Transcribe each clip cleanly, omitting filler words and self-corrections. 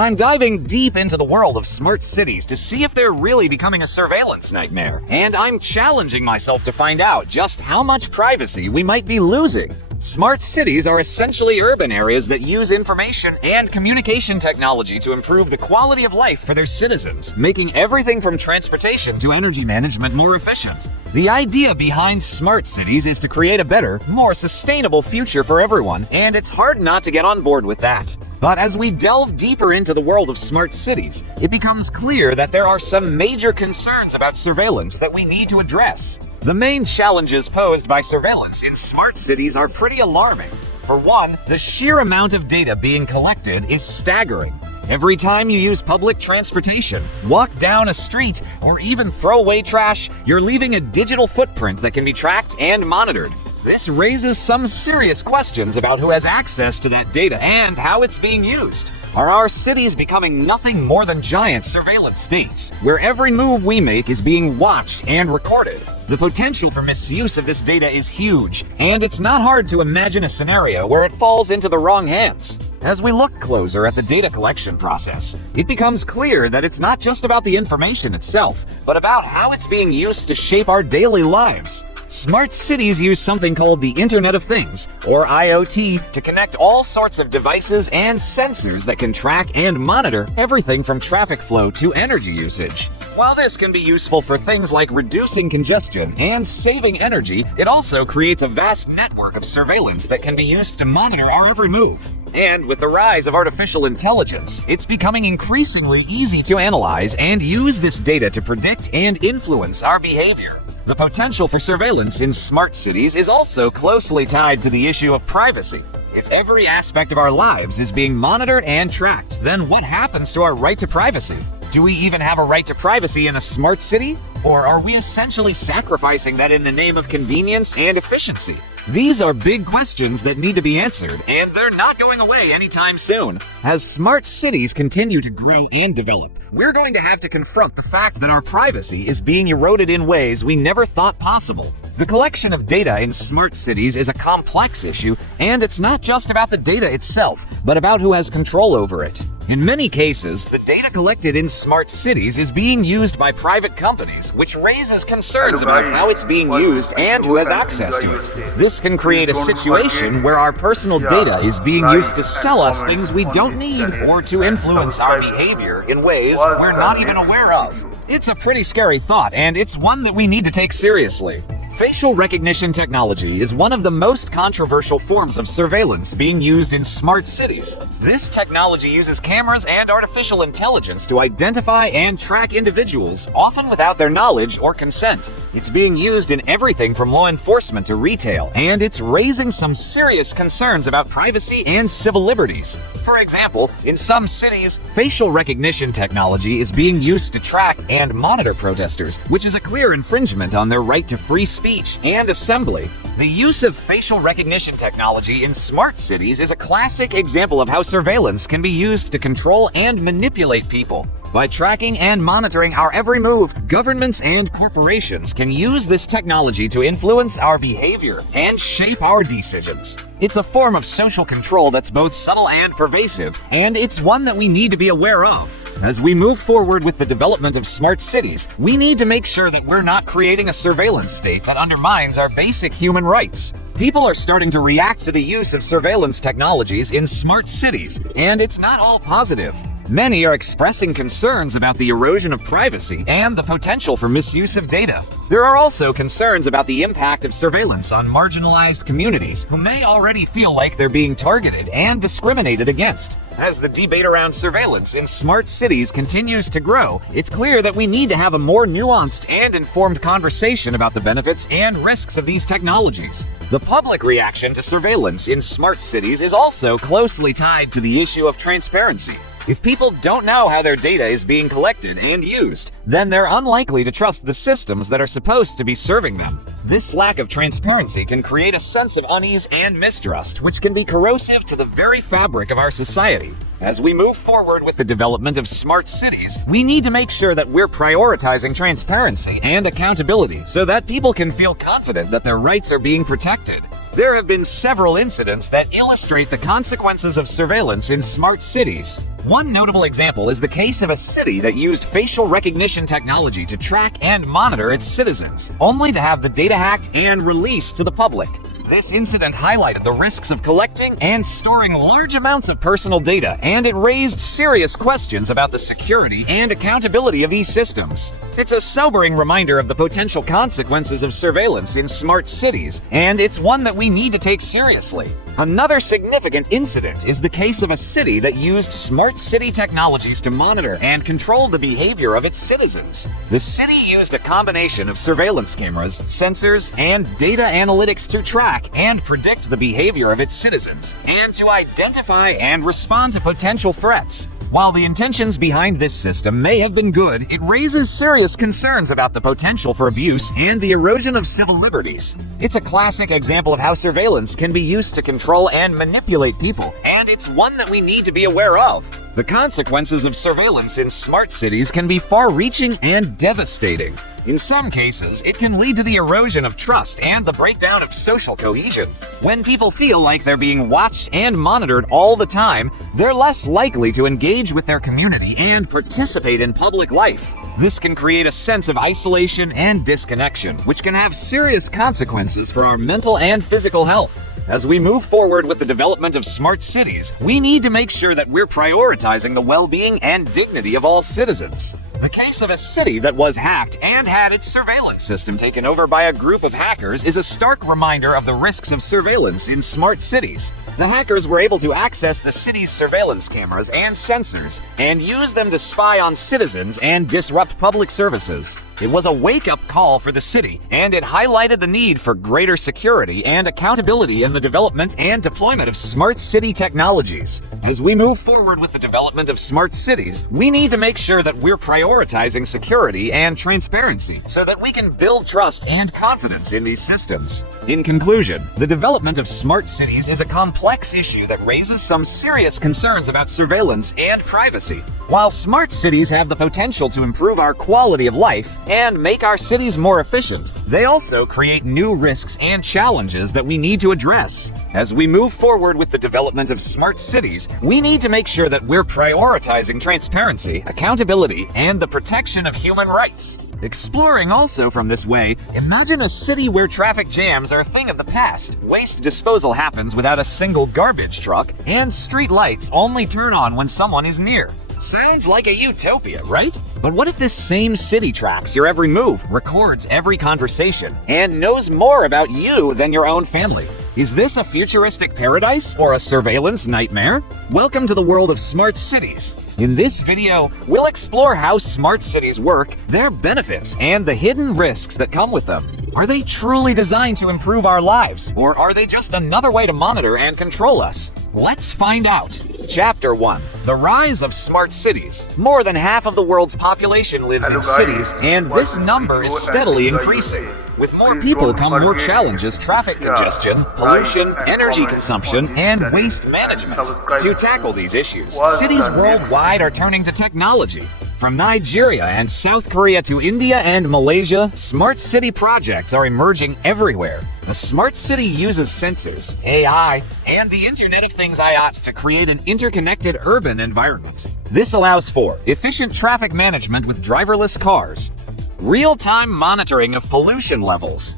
I'm diving deep into the world of smart cities to see if they're really becoming a surveillance nightmare, and I'm challenging myself to find out just how much privacy we might be losing. Smart cities are essentially urban areas that use information and communication technology to improve the quality of life for their citizens, making everything from transportation to energy management more efficient. The idea behind smart cities is to create a better, more sustainable future for everyone, and it's hard not to get on board with that. But as we delve deeper into the world of smart cities, it becomes clear that there are some major concerns about surveillance that we need to address. The main challenges posed by surveillance in smart cities are pretty alarming. For one, the sheer amount of data being collected is staggering. Every time you use public transportation, walk down a street, or even throw away trash, you're leaving a digital footprint that can be tracked and monitored. This raises some serious questions about who has access to that data and how it's being used. Are our cities becoming nothing more than giant surveillance states, where every move we make is being watched and recorded? The potential for misuse of this data is huge, and it's not hard to imagine a scenario where it falls into the wrong hands. As we look closer at the data collection process, it becomes clear that it's not just about the information itself, but about how it's being used to shape our daily lives. Smart cities use something called the Internet of Things, or IoT, to connect all sorts of devices and sensors that can track and monitor everything from traffic flow to energy usage. While this can be useful for things like reducing congestion and saving energy, it also creates a vast network of surveillance that can be used to monitor our every move. And with the rise of artificial intelligence, it's becoming increasingly easy to analyze and use this data to predict and influence our behavior. The potential for surveillance in smart cities is also closely tied to the issue of privacy. If every aspect of our lives is being monitored and tracked, then what happens to our right to privacy? Do we even have a right to privacy in a smart city? Or are we essentially sacrificing that in the name of convenience and efficiency? These are big questions that need to be answered, and they're not going away anytime soon. As smart cities continue to grow and develop, we're going to have to confront the fact that our privacy is being eroded in ways we never thought possible. The collection of data in smart cities is a complex issue, and it's not just about the data itself, but about who has control over it. In many cases, the data collected in smart cities is being used by private companies, which raises concerns about how it's being used and who has access to it. This can create a situation where our personal data is being used to sell us things we don't need or to influence our behavior in ways we're not even aware of. It's a pretty scary thought, and it's one that we need to take seriously. Facial recognition technology is one of the most controversial forms of surveillance being used in smart cities. This technology uses cameras and artificial intelligence to identify and track individuals, often without their knowledge or consent. It's being used in everything from law enforcement to retail, and it's raising some serious concerns about privacy and civil liberties. For example, in some cities, facial recognition technology is being used to track and monitor protesters, which is a clear infringement on their right to free speech and assembly. The use of facial recognition technology in smart cities is a classic example of how surveillance can be used to control and manipulate people. By tracking and monitoring our every move, governments and corporations can use this technology to influence our behavior and shape our decisions. It's a form of social control that's both subtle and pervasive, and it's one that we need to be aware of. As we move forward with the development of smart cities, we need to make sure that we're not creating a surveillance state that undermines our basic human rights. People are starting to react to the use of surveillance technologies in smart cities, and it's not all positive. Many are expressing concerns about the erosion of privacy and the potential for misuse of data. There are also concerns about the impact of surveillance on marginalized communities who may already feel like they're being targeted and discriminated against. As the debate around surveillance in smart cities continues to grow, it's clear that we need to have a more nuanced and informed conversation about the benefits and risks of these technologies. The public reaction to surveillance in smart cities is also closely tied to the issue of transparency. If people don't know how their data is being collected and used, then they're unlikely to trust the systems that are supposed to be serving them. This lack of transparency can create a sense of unease and mistrust, which can be corrosive to the very fabric of our society. As we move forward with the development of smart cities, we need to make sure that we're prioritizing transparency and accountability so that people can feel confident that their rights are being protected. There have been several incidents that illustrate the consequences of surveillance in smart cities. One notable example is the case of a city that used facial recognition technology to track and monitor its citizens, only to have the data hacked and released to the public. This incident highlighted the risks of collecting and storing large amounts of personal data, and it raised serious questions about the security and accountability of these systems. It's a sobering reminder of the potential consequences of surveillance in smart cities, and it's one that we need to take seriously. Another significant incident is the case of a city that used smart city technologies to monitor and control the behavior of its citizens. The city used a combination of surveillance cameras, sensors, and data analytics to track and predict the behavior of its citizens, and to identify and respond to potential threats. While the intentions behind this system may have been good, it raises serious concerns about the potential for abuse and the erosion of civil liberties. It's a classic example of how surveillance can be used to control and manipulate people, and it's one that we need to be aware of. The consequences of surveillance in smart cities can be far-reaching and devastating. In some cases, it can lead to the erosion of trust and the breakdown of social cohesion. When people feel like they're being watched and monitored all the time, they're less likely to engage with their community and participate in public life. This can create a sense of isolation and disconnection, which can have serious consequences for our mental and physical health. As we move forward with the development of smart cities, we need to make sure that we're prioritizing the well-being and dignity of all citizens. The case of a city that was hacked and had its surveillance system taken over by a group of hackers is a stark reminder of the risks of surveillance in smart cities. The hackers were able to access the city's surveillance cameras and sensors and use them to spy on citizens and disrupt public services. It was a wake-up call for the city, and it highlighted the need for greater security and accountability in the development and deployment of smart city technologies. As we move forward with the development of smart cities, we need to make sure that we're prioritizing security and transparency so that we can build trust and confidence in these systems. In conclusion, the development of smart cities is a complex issue that raises some serious concerns about surveillance and privacy. While smart cities have the potential to improve our quality of life and make our cities more efficient, they also create new risks and challenges that we need to address. As we move forward with the development of smart cities, we need to make sure that we're prioritizing transparency, accountability, and the protection of human rights. Exploring also from this way, imagine a city where traffic jams are a thing of the past, waste disposal happens without a single garbage truck, and street lights only turn on when someone is near. Sounds like a utopia, right? But what if this same city tracks your every move, records every conversation, and knows more about you than your own family? Is this a futuristic paradise or a surveillance nightmare? Welcome to the world of smart cities. In this video, we'll explore how smart cities work, their benefits, and the hidden risks that come with them. Are they truly designed to improve our lives, or are they just another way to monitor and control us? Let's find out. Chapter 1. The Rise of Smart Cities. More than half of the world's population lives in cities, and this number is steadily increasing. With more people come more challenges: traffic congestion, pollution, energy consumption, and waste management. To tackle these issues, cities worldwide are turning to technology. From Nigeria and South Korea to India and Malaysia, smart city projects are emerging everywhere. A smart city uses sensors, AI, and the Internet of Things IoT to create an interconnected urban environment. This allows for efficient traffic management with driverless cars, real-time monitoring of pollution levels,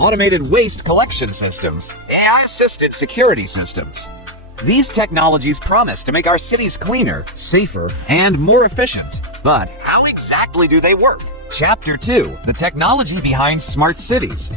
automated waste collection systems, AI-assisted security systems. These technologies promise to make our cities cleaner, safer, and more efficient. But how exactly do they work? Chapter 2. The technology behind smart cities.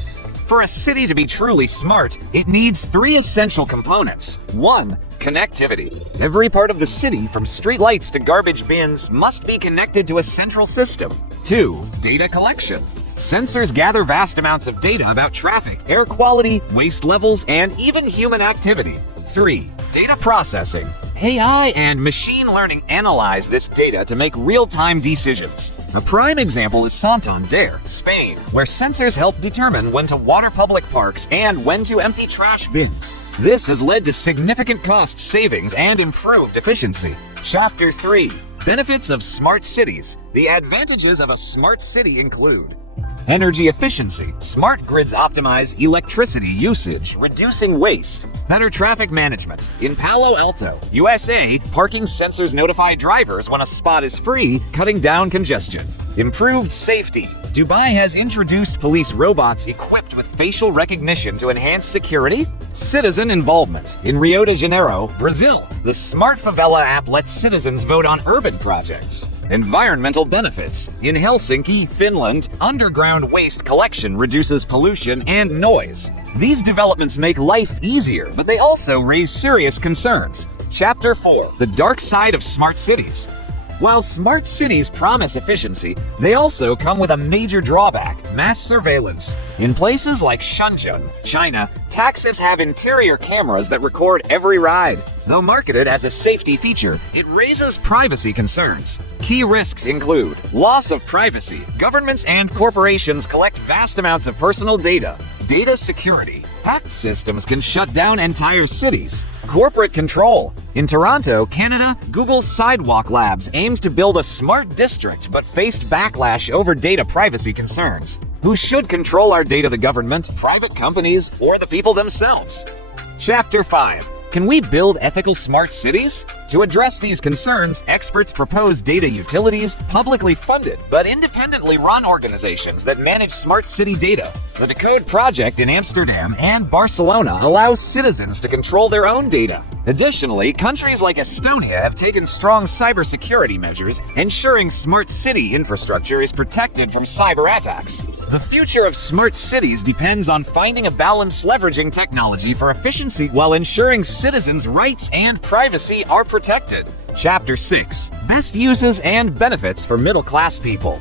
For a city to be truly smart, it needs 3 essential components. 1. Connectivity. Every part of the city, from streetlights to garbage bins, must be connected to a central system. 2. Data collection. Sensors gather vast amounts of data about traffic, air quality, waste levels, and even human activity. 3. Data processing. AI and machine learning analyze this data to make real-time decisions. A prime example is Santander, Spain, where sensors help determine when to water public parks and when to empty trash bins. This has led to significant cost savings and improved efficiency. Chapter 3. Benefits of smart cities. The advantages of a smart city include Energy efficiency. Smart grids optimize electricity usage, reducing waste. Better traffic management. In Palo Alto, USA, parking sensors notify drivers when a spot is free, cutting down congestion. Improved safety. Dubai has introduced police robots equipped with facial recognition to enhance security. Citizen involvement. In Rio de Janeiro, Brazil, the Smart Favela app lets citizens vote on urban projects. Environmental benefits. In Helsinki, Finland, underground waste collection reduces pollution and noise. These developments make life easier, but they also raise serious concerns. Chapter 4. The Dark Side of Smart Cities. While smart cities promise efficiency, they also come with a major drawback: mass surveillance. In places like Shenzhen, China, taxis have interior cameras that record every ride. Though marketed as a safety feature, it raises privacy concerns. Key risks include loss of privacy. Governments and corporations collect vast amounts of personal data. Data security. Hacked systems can shut down entire cities. Corporate control. In Toronto, Canada, Google's Sidewalk Labs aimed to build a smart district but faced backlash over data privacy concerns. Who should control our data? The government, private companies, or the people themselves? Chapter 5. Can we build ethical smart cities? To address these concerns, experts propose data utilities, publicly funded but independently run organizations that manage smart city data. The Decode project in Amsterdam and Barcelona allows citizens to control their own data. Additionally, countries like Estonia have taken strong cybersecurity measures, ensuring smart city infrastructure is protected from cyber attacks. The future of smart cities depends on finding a balance, leveraging technology for efficiency while ensuring citizens' rights and privacy are protected. Chapter 6. Best uses and benefits for middle-class people.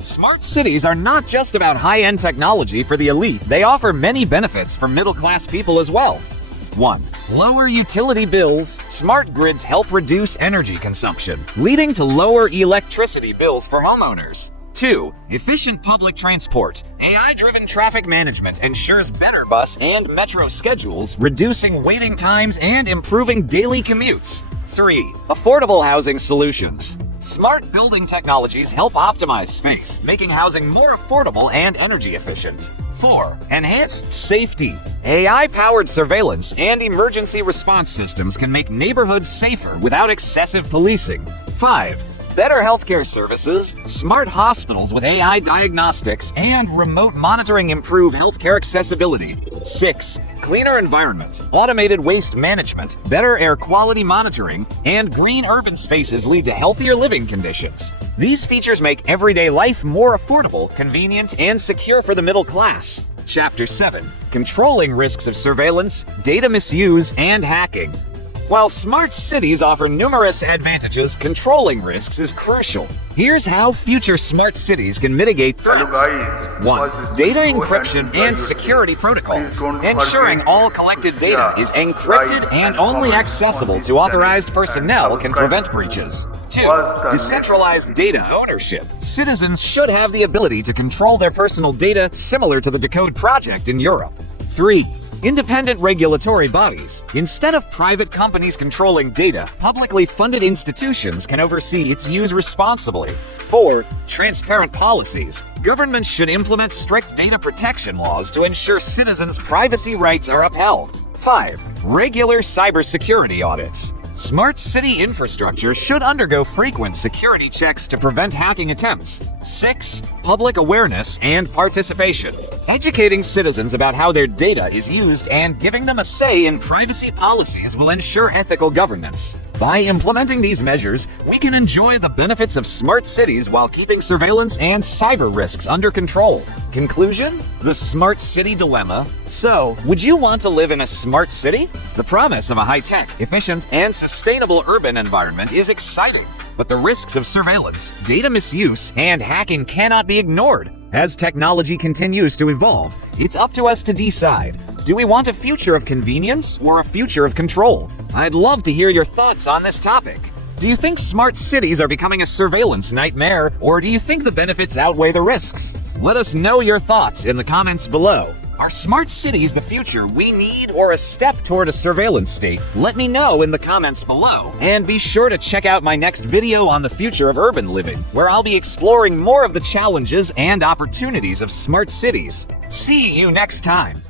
Smart cities are not just about high-end technology for the elite. They offer many benefits for middle-class people as well. 1. Lower utility bills. Smart grids help reduce energy consumption, leading to lower electricity bills for homeowners. 2. Efficient public transport. AI-driven traffic management ensures better bus and metro schedules, reducing waiting times and improving daily commutes. 3. Affordable housing solutions. Smart building technologies help optimize space, making housing more affordable and energy efficient. 4. Enhanced safety. AI-powered surveillance and emergency response systems can make neighborhoods safer without excessive policing. 5. Better healthcare services. Smart hospitals with AI diagnostics and remote monitoring improve healthcare accessibility. 6. Cleaner environment. Automated waste management, better air quality monitoring, and green urban spaces lead to healthier living conditions. These features make everyday life more affordable, convenient, and secure for the middle class. Chapter 7. Controlling risks of surveillance, data misuse, and hacking. While smart cities offer numerous advantages, controlling risks is crucial. Here's how future smart cities can mitigate threats. 1. Data encryption and security protocols. Ensuring all collected data is encrypted and only accessible to authorized personnel can prevent breaches. 2. Decentralized data ownership. Citizens should have the ability to control their personal data, similar to the Decode project in Europe. 3. Independent regulatory bodies. Instead of private companies controlling data, publicly funded institutions can oversee its use responsibly. 4. Transparent policies. Governments should implement strict data protection laws to ensure citizens' privacy rights are upheld. 5. Regular cybersecurity audits. Smart city infrastructure should undergo frequent security checks to prevent hacking attempts. 6. Public awareness and participation. Educating citizens about how their data is used and giving them a say in privacy policies will ensure ethical governance. By implementing these measures, we can enjoy the benefits of smart cities while keeping surveillance and cyber risks under control. Conclusion? The smart city dilemma. So, would you want to live in a smart city? The promise of a high-tech, efficient, and sustainable urban environment is exciting, but the risks of surveillance, data misuse, and hacking cannot be ignored. As technology continues to evolve, it's up to us to decide. Do we want a future of convenience or a future of control? I'd love to hear your thoughts on this topic. Do you think smart cities are becoming a surveillance nightmare, or do you think the benefits outweigh the risks? Let us know your thoughts in the comments below. Are smart cities the future we need or a step toward a surveillance state? Let me know in the comments below. And be sure to check out my next video on the future of urban living, where I'll be exploring more of the challenges and opportunities of smart cities. See you next time.